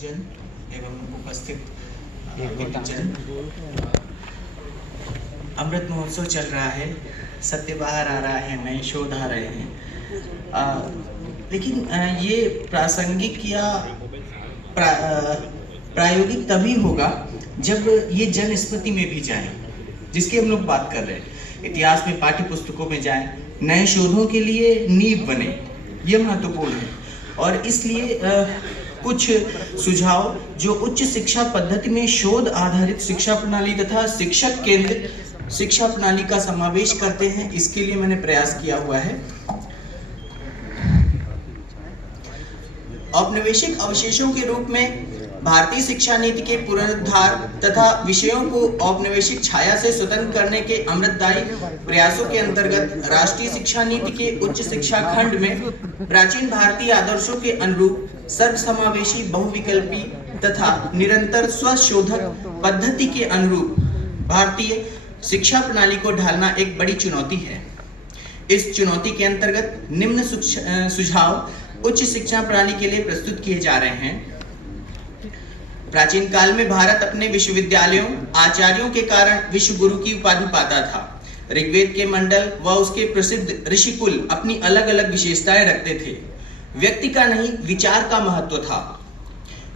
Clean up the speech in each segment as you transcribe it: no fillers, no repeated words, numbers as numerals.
जन एवं उपस्थित जन, अमृत महोत्सव चल रहा है, सत्य बाहर आ रहा है, नए शोध आ रहे हैं। लेकिन ये प्रासंगिक या प्रायोगिक तभी होगा जब ये जन स्मृति में भी जाए, जिसकी हम लोग बात कर रहे हैं। इतिहास में पाठ्य पुस्तकों में जाए, नए शोधों के लिए नींव बने, ये महत्वपूर्ण है। और इसलिए कुछ सुझाव जो उच्च शिक्षा पद्धति में शोध आधारित शिक्षा प्रणाली तथा शिक्षक केंद्रित शिक्षा प्रणाली का समावेश करते हैं, इसके लिए मैंने प्रयास किया हुआ है। औपनिवेशिक अवशेषों के रूप में भारतीय शिक्षा नीति के पुनरुद्धार तथा विषयों को औपनिवेशिक छाया से स्वतंत्र करने के अमृतदायी प्रयासों के अंतर्गत राष्ट्रीय शिक्षा नीति के उच्च शिक्षा खंड में प्राचीन भारतीय आदर्शों के अनुरूप सर्वसमावेशी, बहुविकल्पी तथा निरंतर स्वशोधक पद्धति के अनुरूप भारतीय शिक्षा प्रणाली को ढालना एक बड़ी चुनौती है। इस चुनौती के अंतर्गत निम्न सुझाव उच्च शिक्षा प्रणाली के लिए प्रस्तुत किए जा रहे हैं। प्राचीन काल में भारत अपने विश्वविद्यालयों, आचार्यों के कारण विश्व गुरु की उपाधि पाता था। ऋग्वेद के मंडल व उसके प्रसिद्ध ऋषिकुल अपनी अलग अलग विशेषताएं रखते थे। व्यक्ति का नहीं, विचार का महत्व था।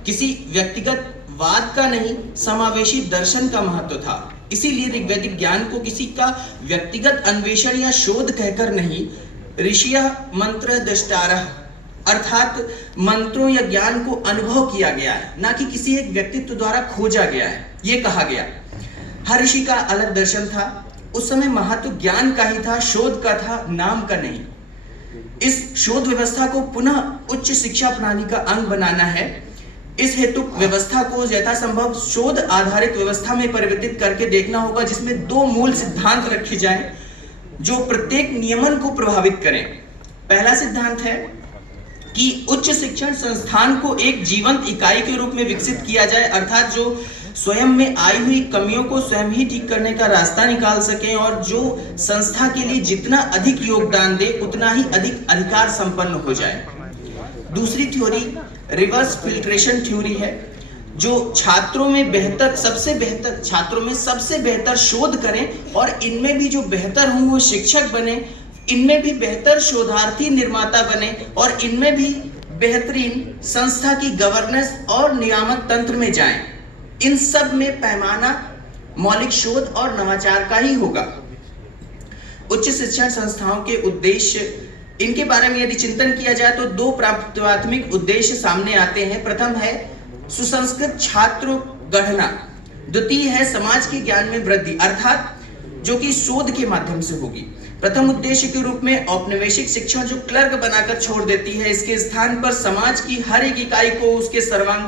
किसी व्यक्तिगत वाद का नहीं, समावेशी दर्शन का महत्व था। इसीलिए ऋग्वैदिक ज्ञान को किसी का व्यक्तिगत अन्वेषण या शोध कहकर नहीं, ऋषिया मंत्र दृष्टारः अर्थात मंत्रों या ज्ञान को अनुभव किया गया है, ना कि किसी एक व्यक्तित्व द्वारा खोजा गया है, ये कहा गया। हर ऋषि का अलग दर्शन था। उस समय महत्व ज्ञान का ही था, शोध का था, नाम का नहीं। इस शोध व्यवस्था को पुनः उच्च शिक्षा प्रणाली का अंग बनाना है। इस हेतु व्यवस्था को यथासंभव शोध आधारित व्यवस्था में परिवर्तित करके देखना होगा, जिसमें दो मूल सिद्धांत रखे जाएं जो प्रत्येक नियमन को प्रभावित करें। पहला सिद्धांत है कि उच्च शिक्षण संस्थान को एक जीवंत इकाई के रूप में विकसित किया जाए, अर्थात जो स्वयं में आई हुई कमियों को स्वयं ही ठीक करने का रास्ता निकाल सके और जो संस्था के लिए जितना अधिक योगदान दे उतना ही अधिक अधिकार संपन्न हो जाए। दूसरी थ्योरी रिवर्स फिल्ट्रेशन थ्योरी है, जो छात्रों में सबसे बेहतर शोध करें और इनमें भी जो बेहतर हों वो शिक्षक बने, इनमें भी बेहतर शोधार्थी निर्माता बने और इनमें भी बेहतरीन संस्था की गवर्नेंस और नियामक तंत्र में जाएं। इन सब में पैमाना मौलिक शोध और नवाचार का ही होगा। उच्च शिक्षण संस्थाओं के उद्देश्य, इनके बारे में यदि चिंतन किया जाए तो दो प्राथमिक उद्देश्य सामने आते हैं। प्रथम है सुसंस्कृत छात्र गढ़ना, द्वितीय है समाज के ज्ञान में वृद्धि, अर्थात जो कि शोध के माध्यम से होगी। प्रथम उद्देश्य के रूप में औपनिवेशिक शिक्षा जो क्लर्क बनाकर छोड़ देती है, इसके स्थान पर समाज की हर एक इकाई को उसके सर्वांगीण